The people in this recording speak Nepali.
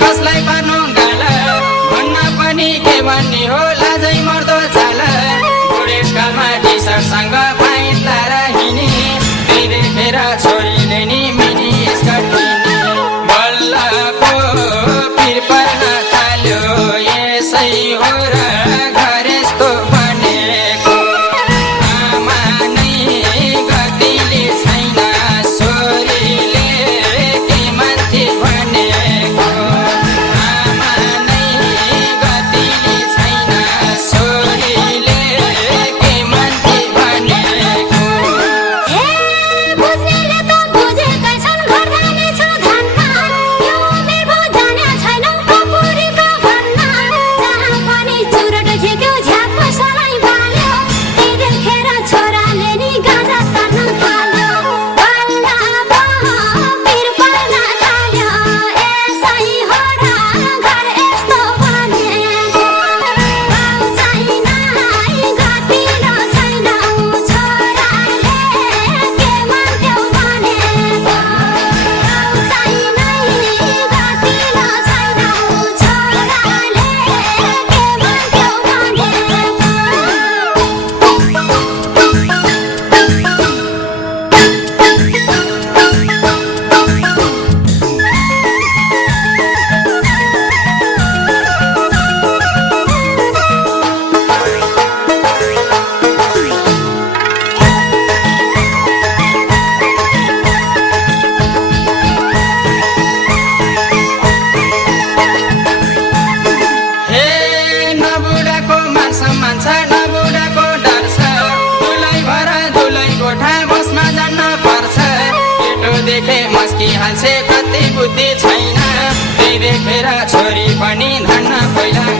कसलाई पार्नु गाल भन्न पनि के भन्ने हो लाजै मर्दो चाल बुढेसकालमा टी-सर्टसँग पाइन्ट लाएर हिँडी त्यही देखेर छोरीले नि मिनी स्कर्ट किनी बल्लको पिर पर्न थाल्यो यसै हो र घर यस्तो बनेको आमा नै गतिले छैन छोरीले के मान्छे भनेको हाल्छे कति बुद्धि छैन त्यही देखेर छोरी पनि धन्न पहिला